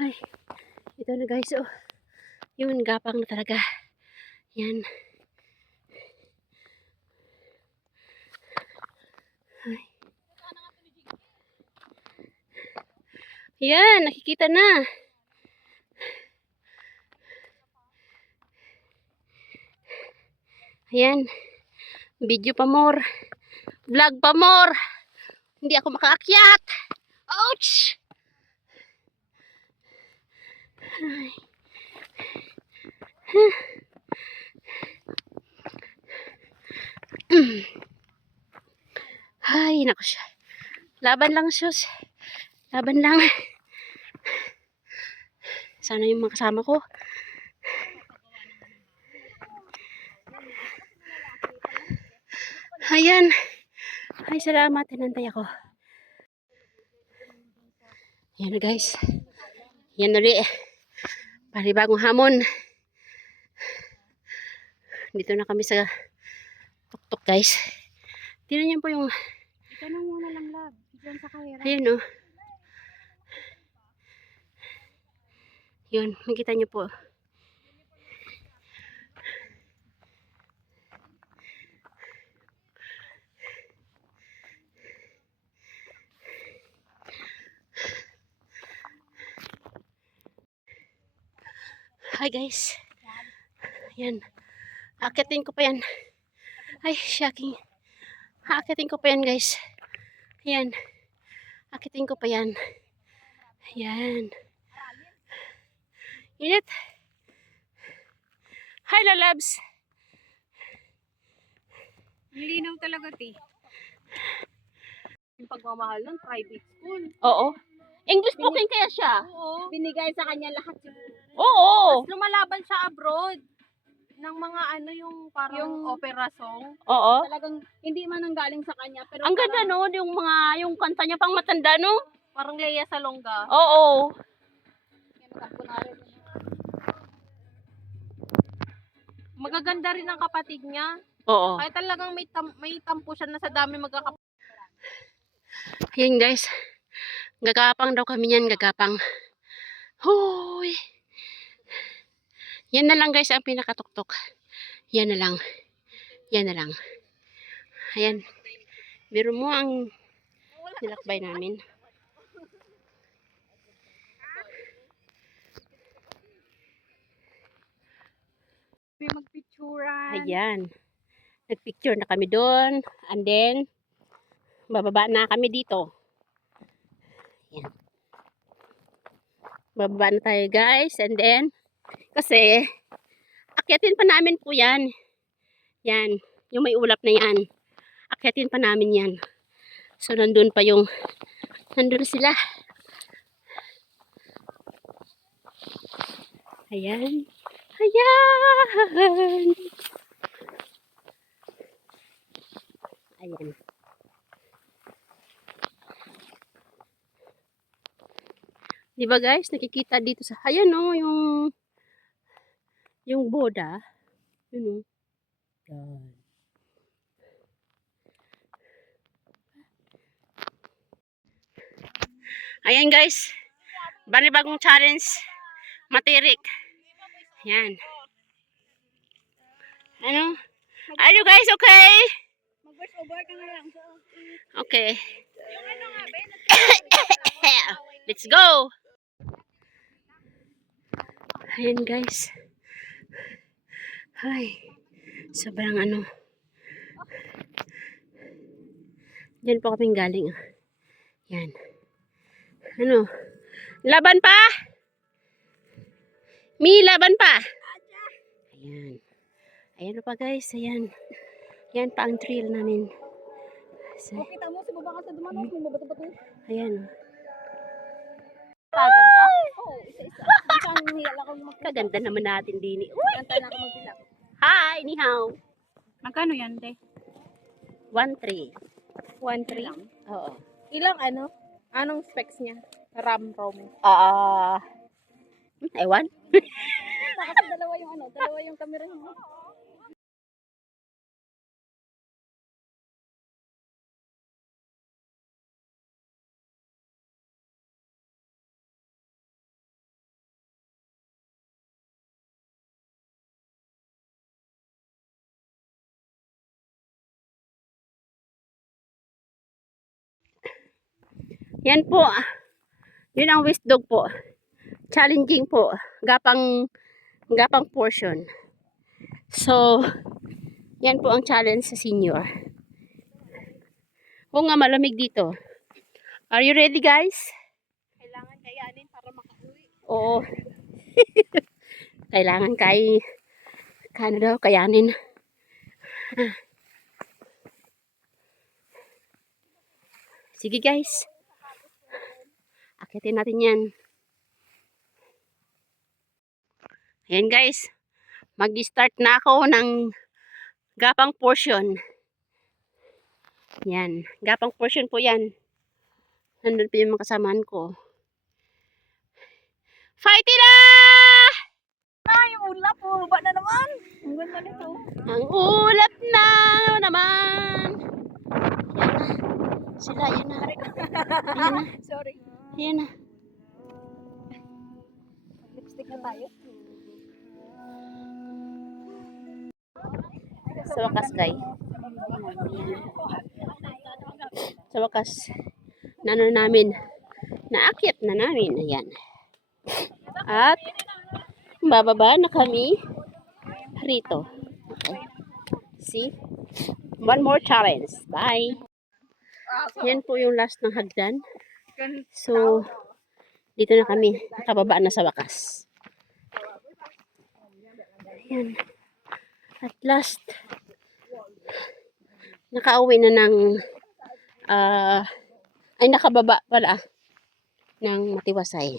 Ay, ito na guys, oh. Yun, gapang na talaga. Yan. Ay. Yan, nakikita na. Ayan. Video pa more. Vlog pa more. Hindi ako makaakyat. Ouch! Ay. Ay, naku siya. Laban lang, sus. Laban lang. Sana yung mga kasama ko. Ayan. Ay, salamat. Tinantay ako. Ayan na guys. Yan ulit. Panibagong hamon. Dito na kami sa tuktok guys. Tingnan niyo po yung... Itanong muna lang lab. Diyan sa kahira. Ayan o. Yun, makita niyo po. Hi guys. Ayan. Akitin ko pa yan. Ay, shocking. Akitin ko pa yan guys. Ayan. Akitin ko pa yan. Ayan. Init. Hi lalabs. Ang linaw talaga, ti. Yung pagmamahal ng private school. Oo. English speaking kaya siya? Oo. Binigay sa kanya lahat yung... Oo. Tapos lumalaban siya abroad ng mga ano yung parang yung opera song. Oo. Talagang hindi man ang galing sa kanya. Pero Ang ganda no, yung kanta niya pang matanda no? parang Lea Salonga. Oo. Magaganda rin ang kapatid niya. Oo. Kaya talagang may tampo siya na sa dami magkakapatid. Ayan guys. Gagapang daw kami niyan, gagapang. Hoy. Yan na lang guys ang pinakatuktok. Yan na lang. Yan na lang. Ayan. Biro mo ang nilakbay namin. May magpicturan. Ayan. Nagpicture na kami doon. And then, bababa na kami dito. Ayan. Bababa na tayo guys. And then, kasi, akyatin pa namin po yan. Yan. Yung may ulap na yan. Akyatin pa namin yan. So, nandun pa yung, nandun sila. Ayan. Ayan. Ayan. Diba guys, nakikita dito sa, ayan o, yung boda. Yun o. Yan. Ayan guys. Banibagong challenge. Matirik. Yan. Ano? Are you guys okay? Mag-voice over ka na lang. Okay. Yung ano nga ba? Let's go. Ayan guys. Ay. Sobrang ano. Diyan po kaming galing. Yan. Ano? Laban pa? Mi, laban pa? Ayan. Ayan pa guys. Ayan. Yan pa ang trail namin. So, Kita mo, sa baba ka sa dumanos, may mabato-bato. ayan. Tagan ka? Oo, isa-isa. Saan hiyal ako magpila? Kaganda naman natin din. Uy! Antay na ako magpila. Hi, ni hao. Magkano yan, te? 1.3. 1.3? Oo. Ilang ano? Anong specs niya? RAM, ROM. Ewan. Kasi dalawa yung camera niya. Yan po. Yun ang wisdom po. Challenging po. Gapang portion. So, yan po ang challenge sa senior. Oo nga, malamig dito. Are you ready, guys? Kailangan kayanin para makauwi. Oo. Kailangan kayanin. Sige, guys. Akitin natin yan. Ayan, guys. Mag-start na ako ng gapang portion. Yan. Gapang portion po yan. Nandun po yung mga kasamaan ko. Fighty na! Yung ulap po. Ba na naman? Ang ganda nito. Ang ulap na naman. Yan na. Sila, yan na. Yan na. Sorry. Yan na. Lipstick na tayo. Sa wakas, guys. Sa wakas, naakyat na namin. Ayan. At, bababa na kami rito. Okay. See? One more challenge. Bye. Yan po yung last ng hagdan. So, dito na kami. Nakababa na sa wakas. Yan. At last, nakauwi na ng nakababa pala ng Matiwasay.